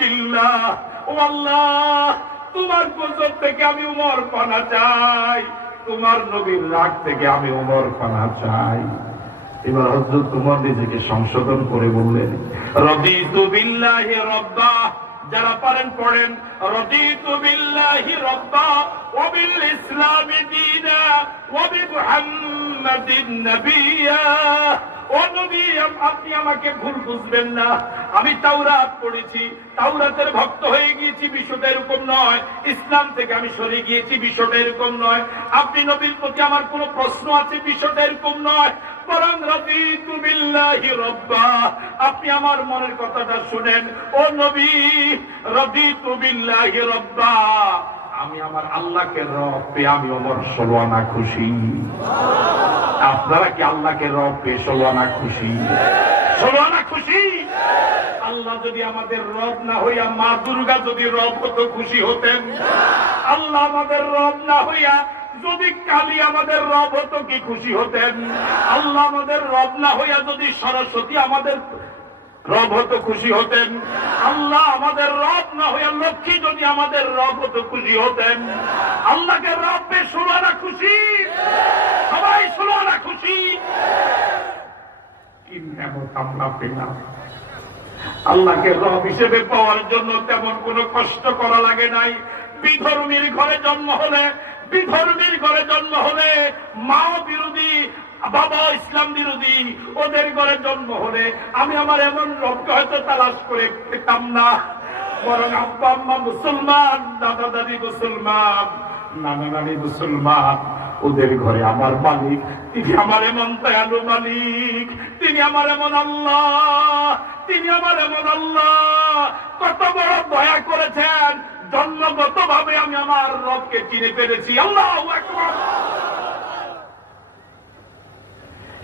বিল্লাহ, ও আল্লাহ তোমার গজব থেকে আমি উমর পানা চাই, তোমার নবীর রাগ থেকে আমি উমর পানা চাই। এবার হযরত উমর নিজেকে সংশোধন করে বললেন, রাদিতু বিল্লাহি রাব্বা, যারা পারেন পড়েন, রাদিতু বিল্লাহি রাব্বা ওয়া বিল ইসলামি দীনা ওয়া বিমুহাম্মাদিন নাবিয়্যা। ও নবী, আপনি আমাকে ভুল বুঝবেন না, আমি তাওরাত পড়েছি, তাওরাতের ভক্ত হয়ে গিয়েছি, বিষয়টা এরকম নয়। ইসলাম থেকে আমি সরে গিয়েছি, বিষয়টা এরকম নয়। আপনি নবীর প্রতি আমার কোনো প্রশ্ন আছে, বিষয়টা এরকম নয়। বরং রাদিতু বিল্লাহি রাব্বা, আপনি আমার মনের কথাটা শুনেন। ও নবী, রাদিতু বিল্লাহি রাব্বা, আমি আমার আল্লাহকে রব পেয়ে আমি ওমর 16 আনা খুশি। আপনারা কি আল্লাহকে রব পেয়ে 16 আনা খুশি? 16 আনা খুশি? আল্লাহ যদি আমাদের রব না হইয়া মা দুর্গা যদি রব হতো, খুশি হতেন? আল্লাহ আমাদের রব না হইয়া যদি কালী আমাদের রব হতো, কি খুশি হতেন? আল্লাহ আমাদের রব না হইয়া যদি সরস্বতী আমাদের রব হতো, খুশি হতেন? আল্লাহ আমাদের রব না হইয়া লক্ষ্মী যদি আমাদের রব হতো, খুশি হতেন? আল্লাহকে রব পেয়ে 16 আনা খুশি, সবাই 16 আনা খুশি। কি নেমত আমরা পেলাম! আল্লাহকে রব হিসেবে পাওয়ার জন্য তেমন কোনো কষ্ট করা লাগে নাই। বিধর্মীর ঘরে জন্ম হলে, বিধর্মীর ঘরে জন্ম হলে, মা বিরোধী বাবা ইসলাম বিরোধী, ওদের ঘরে জন্ম হলে আমি আমার এমন রবকে হয়তো তালাশ করে পেতাম না। বরং আব্বা আম্মা মুসলমান, দাদা দাদি মুসলমান, নানা নানি মুসলমান, ওদের ঘরে আমার মালিক, তিনি আমার এমন দয়ালু মালিক, তিনি আমার এমন আল্লাহ, তিনি আমার এমন আল্লাহ, কত বড় দয়া করেছেন। জন্মগত ভাবে আমি আমার রবকে চিনে পেরেছি। আল্লাহু আকবার।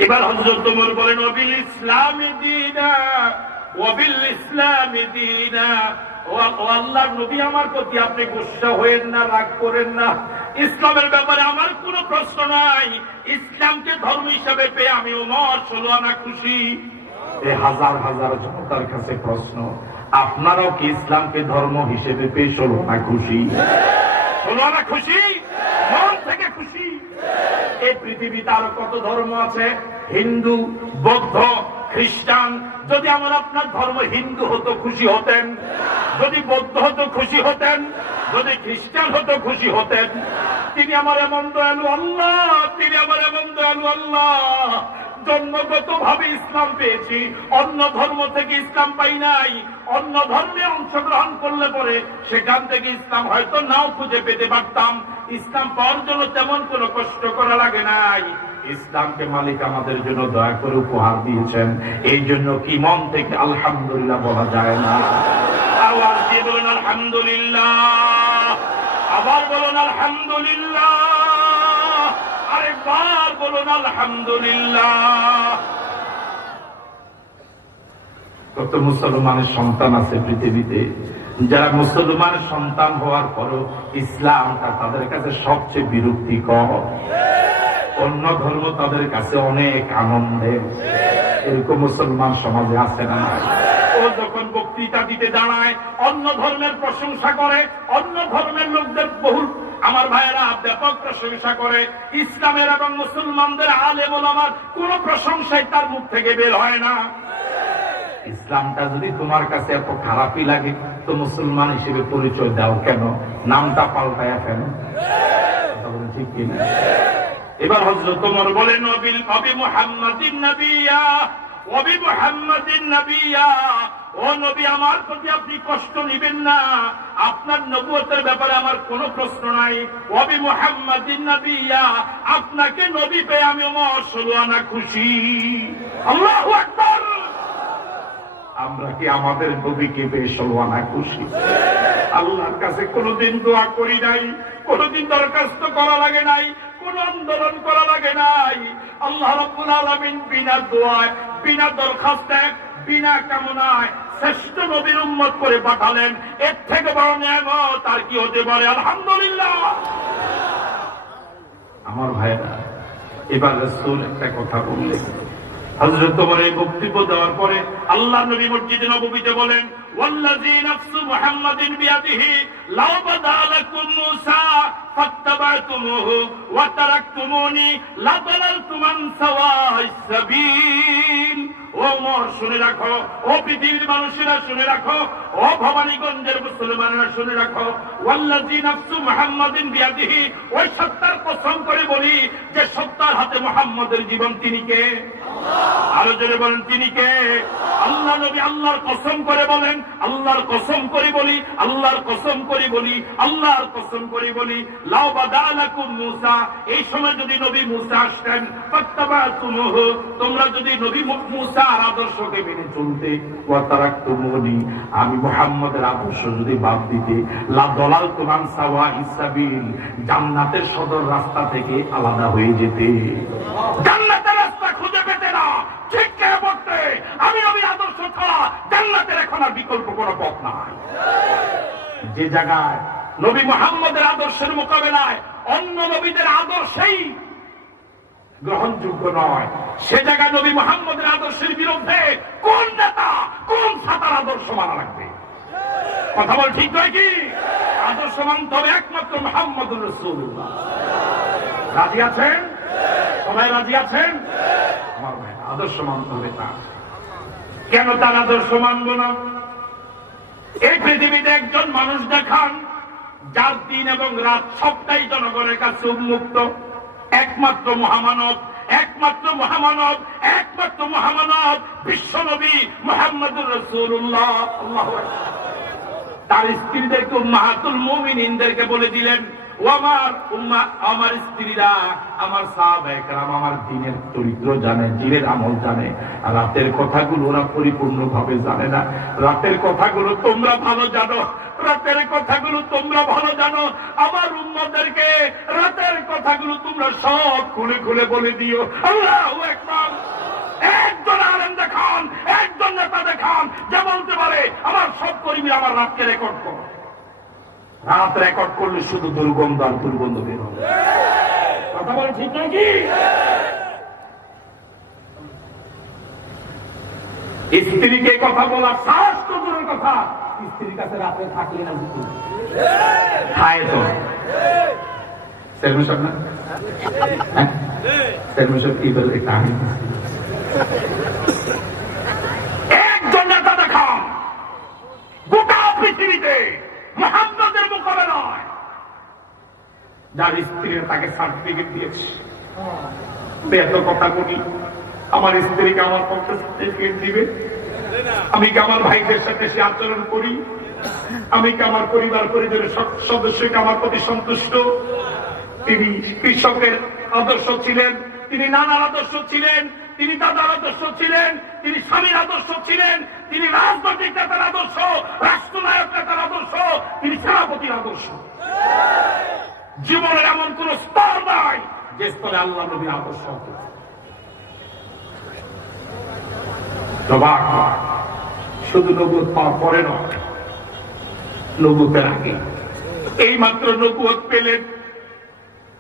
এবার হযরত ওমর বলেন, ওয়াবিল ইসলামি দীনা ওয়াবিল ইসলামি দীনা, ও আল্লাহর নবী, আমার প্রতি আপনি গুসা হয়েন না, রাগ করেন না। ইসলামের ব্যাপারে আমার কোনো প্রশ্ন নাই। ইসলামকে ধর্ম হিসেবে পেয়ে আমি ওমর 16 আনা খুশি। এই হাজার হাজার জনতার কাছে প্রশ্ন, আপনারাও কি ইসলামকে ধর্ম হিসেবে পেয়ে 16 আনা খুশি? 16 আনা খুশি, মন থেকে খুশি। এই পৃথিবীতে আরো কত ধর্ম আছে, হিন্দু, বৌদ্ধ, খ্রিস্টান। যদি আমার আপনার ধর্ম হিন্দু হতো, খুশি হতেন? যদি বৌদ্ধ হতো, খুশি হতেন? যদি খ্রিস্টান হতো, খুশি হতেন? তিনি আমার এমন দয়ালু আল্লাহ, তিনি আমার এমন দয়ালু আল্লাহ। জন্মগত ভাবে ইসলাম পেয়েছি, অন্য ধর্ম থেকে ইসলাম পাই নাই। অন্য ধর্মে অংশগ্রহণ করলে পরে সেখান থেকে ইসলাম হয়তো নাও খুঁজে পেতে পারতাম। ইসলাম পাওয়ার জন্য তেমন কোনো কষ্ট করা লাগে নাই। ইসলামকে মালিক আমাদের জন্য দয়া করে উপহার দিয়েছেন, এই জন্য কি মন থেকে আলহামদুলিল্লাহ বলা যায় না? আওয়াজ দিয়ে বলুন আলহামদুলিল্লাহ, আবার বলুন আলহামদুলিল্লাহ, আরেকবার বলুন আলহামদুলিল্লাহ। কত মুসলমানের সন্তান আছে পৃথিবীতে, যারা মুসলমানের সন্তান হওয়ার পরও ইসলামটা তাদের কাছে সবচেয়ে বিরক্তিকর, অন্য ধর্ম তাদের কাছে অনেক আনন্দের। এরকম মুসলমান সমাজে আছে না? ও যখন বক্তৃতা দিতে দাঁড়ায় অন্য ধর্মের প্রশংসা করে, অন্য ধর্মের লোকদের বহু আমার ভাইয়েরা ব্যাপক প্রশংসা করে। ইসলামের এবং মুসলমানদের আলেম ওলামার কোন প্রশংসাই তার মুখ থেকে বের হয় না। ইসলামটা যদি তোমার কাছে এত খারাপই লাগে, তো মুসলমান হিসেবে পরিচয় দাও কেন? নামটা পাল্টায়া কেন? ঠিক কিনা? এবার হযরত ওমর বলেন, নবী মুহাম্মাদিন নাবিয়্যা ওয়া বি মুহাম্মাদিন নাবিয়্যা, ও নবী, আমার প্রতি আপনি কষ্ট নেবেন না, আপনার নবুয়তের ব্যাপারে আমার কোনো প্রশ্ন নাই। ওয়া বি মুহাম্মাদিন নাবিয়্যা, আপনাকে নবী পেয়ে আমি ওমর 16 আনা খুশি। আল্লাহু আকবার। আমরা কি আমাদের নবীকে পেয়ে 16 আনা খুশি? আল্লাহর কাছে কোনদিন দোয়া করি নাই, কোনদিন দরখাস্ত করা লাগে নাই, কোন আন্দোলন করা লাগে নাই। আল্লাহ রাব্বুল আলামিন বিনা দোয়ায়, বিনা দরখাস্তে, বিনা কামনায় শ্রেষ্ঠ নবীর উম্মত করে পাঠালেন। এর থেকে বড় নিয়ামত আর কি হতে পারে? আলহামদুলিল্লাহ। আমার ভাইরা, এবার রাসূল একটা কথা বললেন, হযরত ওমরের বক্তব্য দেওয়ার পরে আল্লাহ নবী মসজিদে নববীতে বলেন, ওয়াল্লাযী নাফসু মুহাম্মাদিন বিয়াদিহি লাউ বাদা লাকুম মূসা ফাত্তাবা'তুমুহু ওয়া তারাকতুমুনি লাদালালতুম আন সাওয়া'ইস সাবিল। ও ওমর শুনে রাখো, ও পৃথিবীর মানুষেরা শুনে রাখো, ও ভবানীগঞ্জের মুসলমানেরা শুনে রাখো, ওয়াল্লাযী নাফসু মুহাম্মাদিন বিয়াদিহি, ওই সত্তার কসম করে বলি যে সত্তার হাতে মুহাম্মদের জীবন, তিনি কে? আরো জোরে বলেন, তিনি কে? আল্লাহ নবী আল্লাহর কসম করে বলেন, আল্লাহর কসম করে বলি, আল্লাহর কসম করে বলি, আল্লাহর কসম করে বলি, লাউ বাদা লাকুম মূসা, এই সময় যদি নবী মূসা আসতেন, ফাত্তাবা'তুমুহু, তোমরা যদি নবী মূসার আদর্শকে মেনে চলতে, ওয়া তারাকতুমুনি, আমি মুহাম্মদের আদর্শ যদি বাদ দিতে, লাদালালতুম আন সাওয়া'ইস সাবিল, জান্নাতের সদর রাস্তা থেকে আলাদা হয়ে যেতে। জান্নাতের রাস্তা খুঁজে পেতে না, ঠিক কে বলতে? আমি নবীর আদর্শ ছাড়া জান্নাতের এখন আর বিকল্প কোনো পথ নাই। যে জায়গায় নবী মুহাম্মদের আদর্শের মোকাবেলায় অন্য নবীদের আদর্শেই গ্রহণযোগ্য নয়, সে জায়গায় নবী মুহাম্মদের আদর্শের বিরুদ্ধে কোন নেতা, কোন ছাতার আদর্শ মানা লাগবে? কথা বল, ঠিক নয় কি? আদর্শ মানতে হবে একমাত্র মুহাম্মদুর রাসূলুল্লাহ। রাজি আছেন? সবাই রাজি আছেন? আমার ভাই, আদর্শ মানতে হবে তার। কেন তার আদর্শ মানব না? এই পৃথিবীতে একজন মানুষ দেখান যার দিন এবং রাত সবটাই জনগণের কাছে উন্মুক্ত, একমাত্র মহামানব, একমাত্র মহামানব, একমাত্র মহামানব বিশ্বনবী মুহাম্মদুর রাসূলুল্লাহ। আল্লাহু আকবার। তার স্ত্রীদেরকে উম্মাহাতুল মুমিনিনদেরকে বলে দিলেন, ও আমার উম্মা, আমার স্ত্রীরা, আমার সাহাবায়ে কেরাম আমার দ্বীনের চরিত্র জানে, দ্বীনের আমল জানে, আর রাতের কথাগুলো ওরা পরিপূর্ণভাবে জানে না। রাতের কথাগুলো তোমরা ভালো জানো, রাতের কথাগুলো তোমরা ভালো জানো। আমার উম্মতদেরকে রাতের কথাগুলো তোমরা সব খুলে খুলে বলে দিও। আল্লাহু আকবার। একজন আলেম দেখান, একজন নেতা দেখান যে বলতে পারে আমার সব কর্মী আমার রাতকে রেকর্ড করো। রাত রেকর্ড করলে শুধু দুর্গন্ধ আর দুর্গন্ধ বের হবে। কথা বলে ঠিক নাকি? স্ত্রীকে কথা বলার সাহস তো দূরের কথা, স্ত্রীর কাছে রাতে থাকলে না খায় তো সেলমেশন না সেলমেশন কি বলে কাহিনী। একজন নেতা দেখান গোটা পৃথিবীতে মুহাম্মদের মোকাবেলায় যার স্ত্রী তাকে সার্টিফিকেট দিয়েছে। এত কথা বলি, আমার স্ত্রীকে আমার পক্ষে সার্টিফিকেট দিবে? আমি কি আমার ভাইদের সাথে সে আচরণ করি? আমি কি আমার পরিবার পরিবারের সদস্যকে আমার প্রতি সন্তুষ্ট? তিনি কৃষকের আদর্শ ছিলেন, তিনি নানার আদর্শ ছিলেন, তিনি দাদার আদর্শ ছিলেন, তিনি স্বামীর আদর্শ ছিলেন, তিনি রাজনৈতিক নেতার আদর্শ, রাষ্ট্রনায়ক নেতার আদর্শ, তিনি সেনাপতির আদর্শ। জীবনের এমন কোন স্তর নাই যে স্তরে আল্লাহ নবীর আদর্শ শুধু নবুয়ত পাওয়ার পরে নয়, নবুয়তের আগে। এই মাত্র নবুয়ত পেলেন,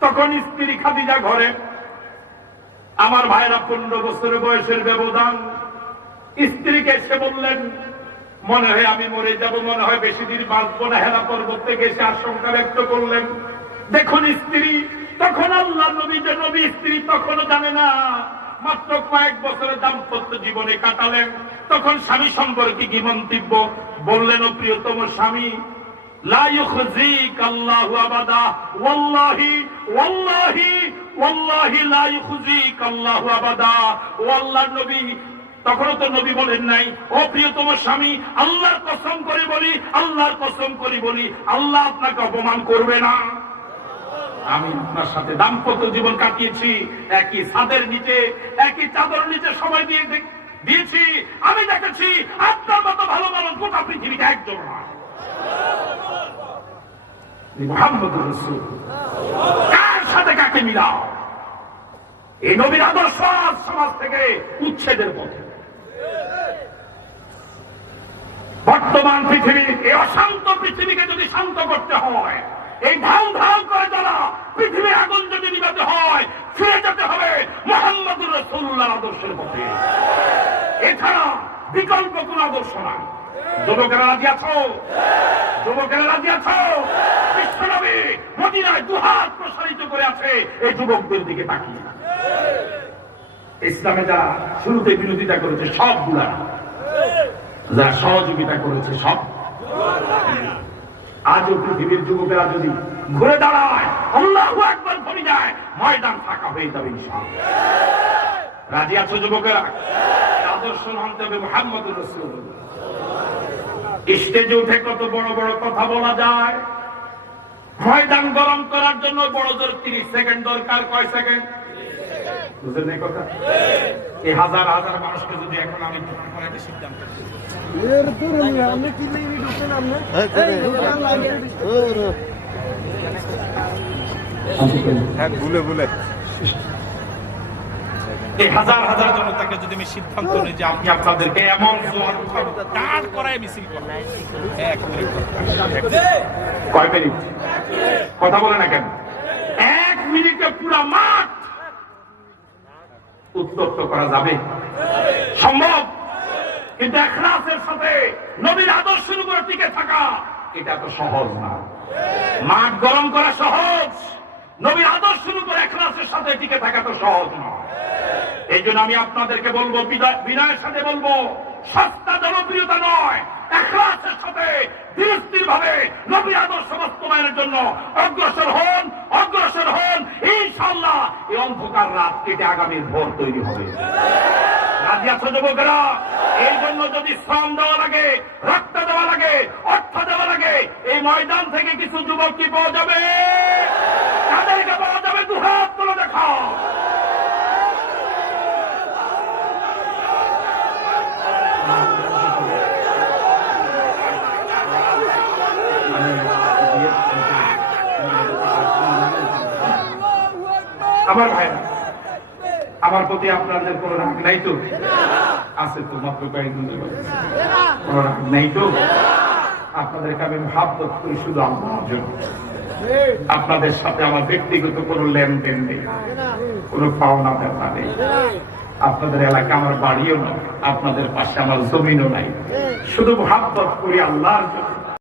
তখন স্ত্রী খাদিজা ঘরে। আমার ভাইরা 15 বছরের বয়সের ব্যবধান। স্ত্রীকে এসে বললেন, মনে হয় আমি মরে যাব, মনে হয় বেশি দিন বাঁচবো না। হেরা পর্বত থেকে এসে আশঙ্কা ব্যক্ত করলেন। দেখুন স্ত্রী তখন আল্লাহ নবী যে নবী, স্ত্রী তখনও জানে না, মাত্র কয়েক বছরের দাম্পত্য জীবনে কাটালেন। তখন স্বামী সম্পর্কে কি মন্তব্য বললেন? ও প্রিয়তম স্বামী, লা ইউখজিক আল্লাহু আবাদা, ওয়াল্লাহি ওয়াল্লাহি ওয়াল্লাহি লা ইউখজিক আল্লাহু আবাদা। ও আল্লাহর নবী, তখনও তো নবী বলেন নাই, ও প্রিয়তম স্বামী, আল্লাহর কসম করে বলি, আল্লাহর কসম করে বলি, আল্লাহ আপনাকে অপমান করবে না। আমি আপনার সাথে দাম্পত্য জীবন কাটিয়েছি, একই ছাদের নিচে, একই চাদর নিচে সময় দিয়েছি। আমি দেখেছি আপনার মতো ভালো মানুষ গোটা পৃথিবীতে একজন নয়। মুহাম্মদুর রাসূল কার সাথে কাকে মিলাও? এই নবীর আদর্শ সমাজ থেকে উচ্ছেদের পথে। বর্তমান পৃথিবীর এই অশান্ত পৃথিবীকে যদি শান্ত করতে হয়, এই ঢাল ঢাল করে যারা পৃথিবীর আগুন যদি নিভাতে হয়, ফিরে যেতে হবে মুহাম্মদুর রাসূলুল্লাহর আদর্শের পথে। এছাড়া বিকল্প কোন আদর্শ নাই। যুবকেরা রাজি আছো? যুবকেরা রাজি আছো? বিশ্বনবী মদিনায় দুহাত প্রসারিত করে আছে এই যুবকদের দিকে তাকিয়ে। ইসলামে যারা শুরুতে বিরোধিতা করেছে সবগুলা, যারা সহযোগিতা করেছে সব। আজও পৃথিবীর যুবকেরা যদি ঘুরে দাঁড়ায়, আল্লাহু আকবার বলে যায়, ময়দান ফাঁকা হয়ে যাবে ইনশাআল্লাহ। রাজি আছো যুবকেরা? আদর্শ মানতে হবে মুহাম্মদুর রাসূলুল্লাহ। স্টেজে উঠে কত বড় বড় কথা বলা যায়। ময়দান গরম করার জন্য বড় জোর 30 সেকেন্ড দরকার। কয় সেকেন্ড? বুঝলেন এই কথা? এই হাজার হাজার মানুষকে যদি এখন আমি করাইতে সিদ্ধান্ত এই হাজার হাজার জনতাকে যদি আমি সিদ্ধান্ত নিই যে আমি আপনাদেরকে এমন দাঁড় করায় মিছিল করব, কয় মিনিট কথা বলে না কেন? 1 মিনিটে পুরো মাঠ উত্তপ্ত করা যাবে? সম্ভব। কিন্তু ইখলাসের সাথে নবীর আদর্শের উপর টিকে থাকা এটা তো সহজ না। মাঠ গরম করা সহজ, নবীর আদর্শের উপর ইখলাসের সাথে টিকে থাকা তো সহজ না। এই জন্য আমি আপনাদেরকে বলবো, বিনয়ের সাথে বলবো, সস্তা জনপ্রিয়তা নয়, ইখলাসের সাথে ধীরস্থির ভাবে নবীর আদর্শ বাস্তবায়নের জন্য অগ্রসর হন, অগ্রসর হন। ইনশাআল্লাহ এই অন্ধকার রাত কেটে আগামীর ভোর তৈরি হবে। রাজি আছো যুবকেরা? এই জন্য যদি শ্রম দেওয়া লাগে, রক্ত দেওয়া লাগে, অর্থ দেওয়া লাগে, এই ময়দান থেকে কিছু যুবক কি পাওয়া যাবে? তাদেরকে পাওয়া যাবে। দুহাত তুলে দেখাও। আমার ভাইরা, আমার প্রতি আপনাদের কোনো রাগ নাই তো? আছে তো, মাত্র কয়েকদিন কোনো রাগ নাই তো? আপনাদেরকে আমি ভাবতে করি শুধু আপনার জন্য। আপনাদের সাথে আমার ব্যক্তিগত কোনো লেনদেন নেই, কোনো পাওনা দেওয়া নেই। আপনাদের এলাকা আমার বাড়িও নয়, আপনাদের পাশে আমার জমিনও নাই। শুধু ভাবতে করি আল্লাহর জন্য।